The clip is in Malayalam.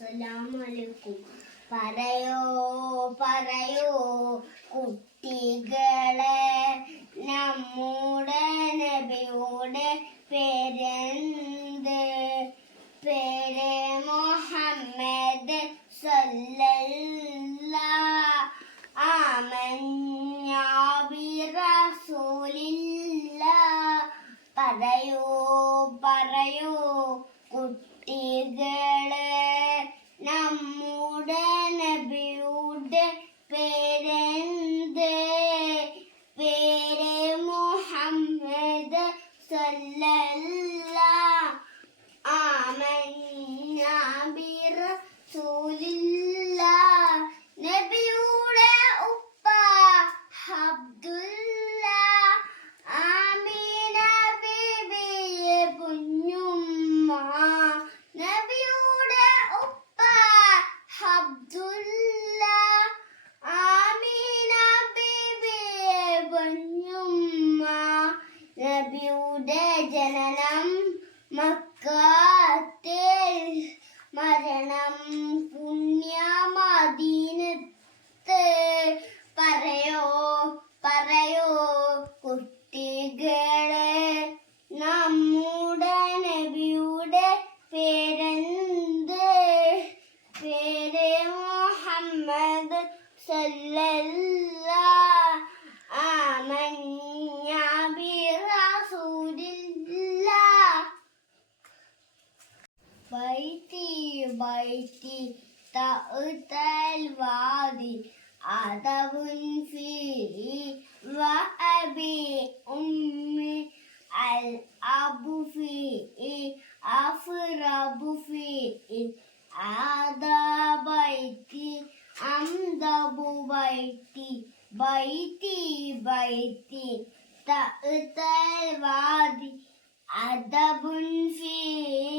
അസ്സലാമലൈക്കും പറയോ പറയോ കുട്ടികളെ നമ്മുടെ നബിയുടെ പേരെന്ത്? പേര് മുഹമ്മദ് സല്ലല്ലാ ആമന്ന ബിറസൂലില്ല പറയൂ പറയൂ കുട്ടികളെ നബിയുടെ പേരെന്ത്? പേര് മുഹമ്മദ് സല്ലല്ലാ ആമന്ന ബിറസൂലില്ല നബിയുടെ ഉപ്പ അബ്ദുല്ല നബിയുടെ ജനനം മക്കാത്തിൽ മരണം പുണ്യമദീനത്ത് പറയോ പറയോ കുട്ടികളെ നമ്മുടെ നബിയുടെ പേരെന്ത്? പേര് മുഹമ്മദ് സല്ലല്ലാ بيتي بيتي تأتى الوادي عذب فيه وأبي أمي الأب فيه أفرب فيه هذا بيتي أمدب بيتي بيتي بيتي تأتى الوادي أدب فيه وأبي